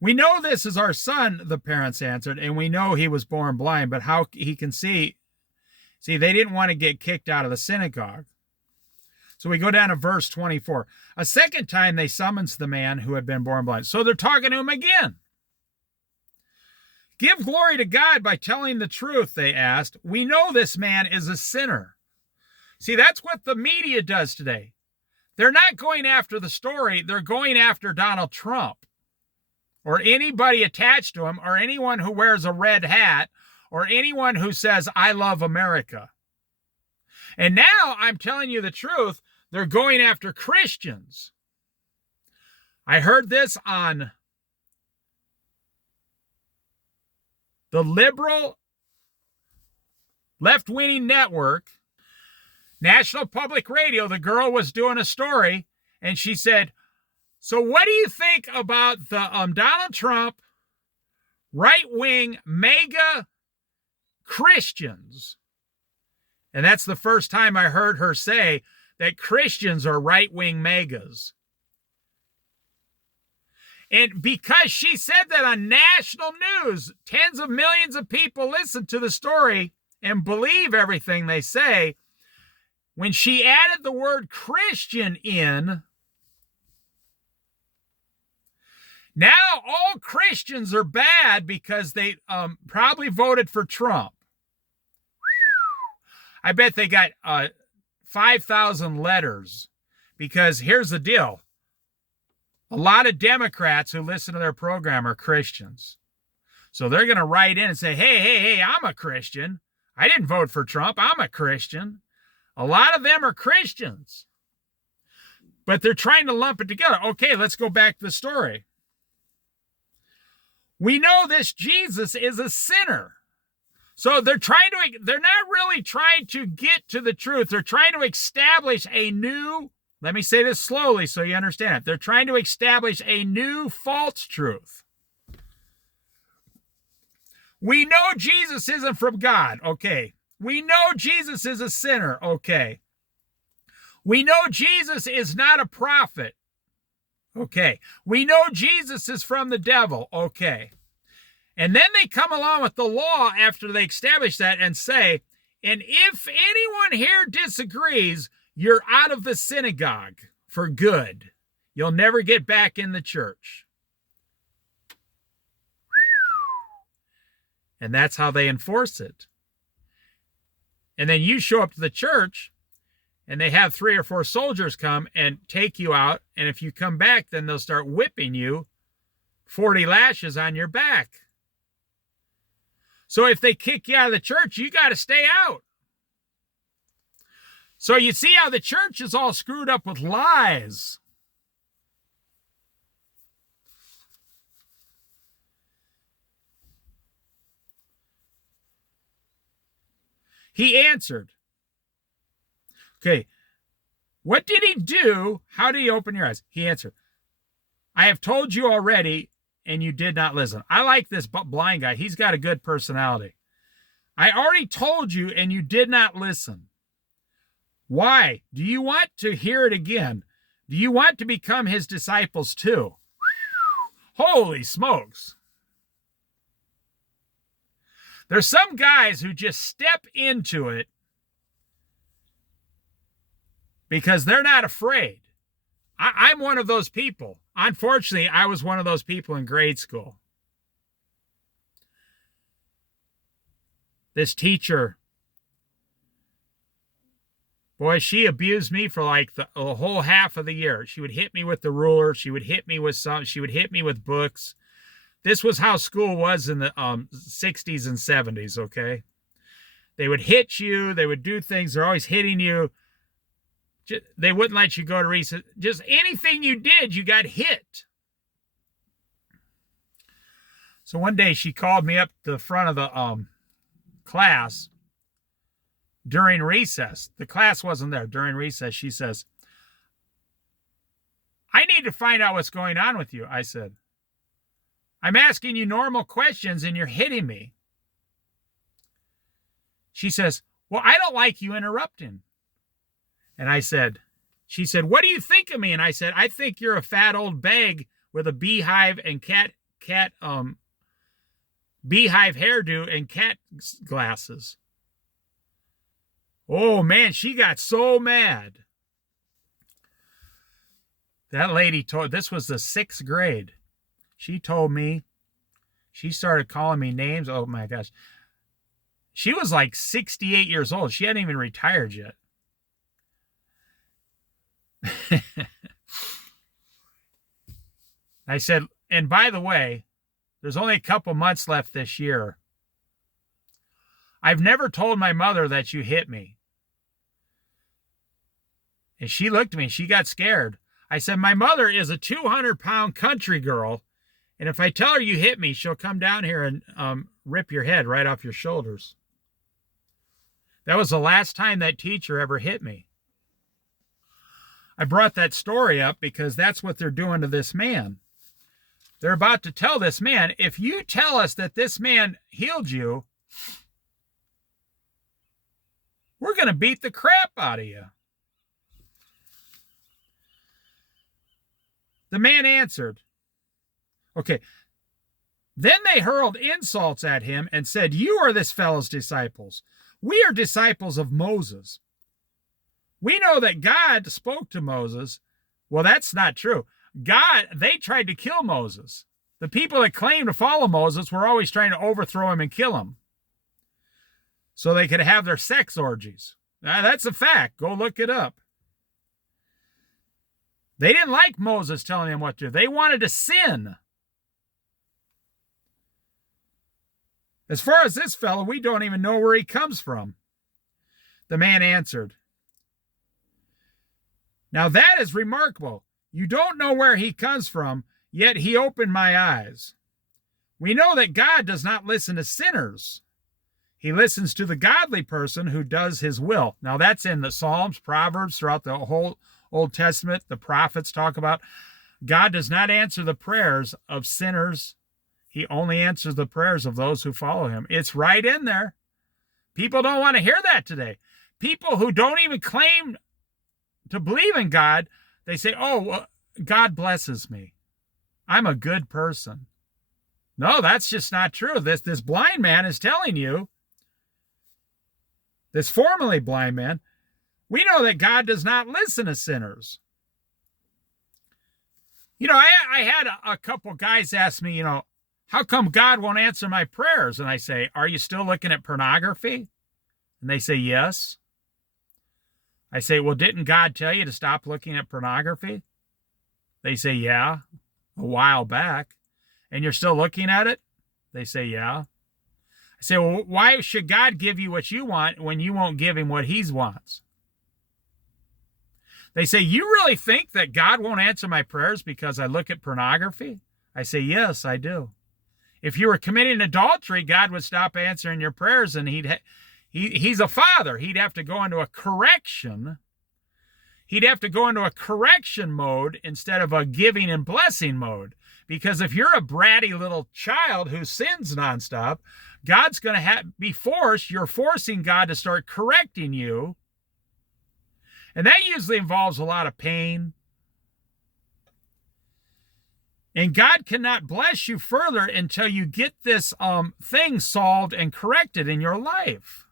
We know this is our son, the parents answered, and we know he was born blind, but how he can see. See, they didn't want to get kicked out of the synagogue. So we go down to verse 24. A second time they summons the man who had been born blind. So they're talking to him again. Give glory to God by telling the truth, they asked. We know this man is a sinner. See, that's what the media does today. They're not going after the story. They're going after Donald Trump or anybody attached to him or anyone who wears a red hat or anyone who says, I love America. And now I'm telling you the truth. They're going after Christians. I heard this on the liberal left-wing network, National Public Radio. The girl was doing a story, and she said, so what do you think about the Donald Trump right-wing mega Christians? And that's the first time I heard her say that Christians are right-wing megas. And because she said that on national news, tens of millions of people listen to the story and believe everything they say. When she added the word Christian in, now all Christians are bad because they probably voted for Trump. I bet they got 5,000 letters because here's the deal. A lot of Democrats who listen to their program are Christians. So they're going to write in and say, hey, I'm a Christian. I didn't vote for Trump. I'm a Christian. A lot of them are Christians. But they're trying to lump it together. Okay, let's go back to the story. We know this Jesus is a sinner. So they're not really trying to get to the truth. They're trying to establish a new, let me say this slowly so you understand it. They're trying to establish a new false truth. We know Jesus isn't from God. Okay. We know Jesus is a sinner. Okay. We know Jesus is not a prophet. Okay. We know Jesus is from the devil. Okay. And then they come along with the law after they establish that and say, and if anyone here disagrees, you're out of the synagogue for good. You'll never get back in the church. And that's how they enforce it. And then you show up to the church and they have 3 or 4 soldiers come and take you out. And if you come back, then they'll start whipping you 40 lashes on your back. So if they kick you out of the church, you got to stay out. So you see how the church is all screwed up with lies. He answered. Okay, what did he do? How did he open your eyes? He answered, I have told you already, and you did not listen. I like this blind guy. He's got a good personality. I already told you, and you did not listen. Why? Do you want to hear it again? Do you want to become his disciples too? Holy smokes. There's some guys who just step into it because they're not afraid. I'm one of those people. Unfortunately, I was one of those people in grade school. This teacher, boy, she abused me for like the whole half of the year. She would hit me with the ruler. She would hit me with she would hit me with books. This was how school was in the 60s and 70s, okay? They would hit you. They would do things. They're always hitting you. They wouldn't let you go to recess. Just anything you did, you got hit. So one day she called me up to the front of the class during recess. The class wasn't there. During recess, she says, I need to find out what's going on with you. I said, I'm asking you normal questions and you're hitting me. She says, well, I don't like you interrupting. And she said, what do you think of me? And I said, I think you're a fat old bag with a beehive and cat beehive hairdo and cat glasses. Oh man, she got so mad. That lady told, this was the 6th grade. She told me, she started calling me names. Oh my gosh. She was like 68 years old. She hadn't even retired yet. I said, and by the way, there's only a couple months left this year. I've never told my mother that you hit me. And she looked at me. She got scared. I said, my mother is a 200-pound country girl. And if I tell her you hit me, she'll come down here and rip your head right off your shoulders. That was the last time that teacher ever hit me. I brought that story up because that's what they're doing to this man. They're about to tell this man, if you tell us that this man healed you, we're going to beat the crap out of you. The man answered, okay. Then they hurled insults at him and said, you are this fellow's disciples. We are disciples of Moses. We know that God spoke to Moses. Well, that's not true. They tried to kill Moses. The people that claimed to follow Moses were always trying to overthrow him and kill him so they could have their sex orgies. Now, that's a fact. Go look it up. They didn't like Moses telling them what to do. They wanted to sin. As far as this fellow, we don't even know where he comes from. The man answered, now that is remarkable. You don't know where he comes from, yet he opened my eyes. We know that God does not listen to sinners. He listens to the godly person who does his will. Now that's in the Psalms, Proverbs, throughout the whole Old Testament. The prophets talk about God does not answer the prayers of sinners. He only answers the prayers of those who follow him. It's right in there. People don't want to hear that today. People who don't even claim to believe in God, they say, oh, well, God blesses me. I'm a good person. No, that's just not true. This blind man is telling you, this formerly blind man, we know that God does not listen to sinners. You know, I had a couple guys ask me, how come God won't answer my prayers? And I say, are you still looking at pornography? And they say, yes. I say, well, didn't God tell you to stop looking at pornography? They say, yeah, a while back. And you're still looking at it? They say, yeah. I say, well, why should God give you what you want when you won't give him what he wants? They say, you really think that God won't answer my prayers because I look at pornography? I say, yes, I do. If you were committing adultery, God would stop answering your prayers, and he's a father. He'd have to go into a correction. He'd have to go into a correction mode instead of a giving and blessing mode. Because if you're a bratty little child who sins nonstop, God's going to be forced. You're forcing God to start correcting you. And that usually involves a lot of pain. And God cannot bless you further until you get this thing solved and corrected in your life.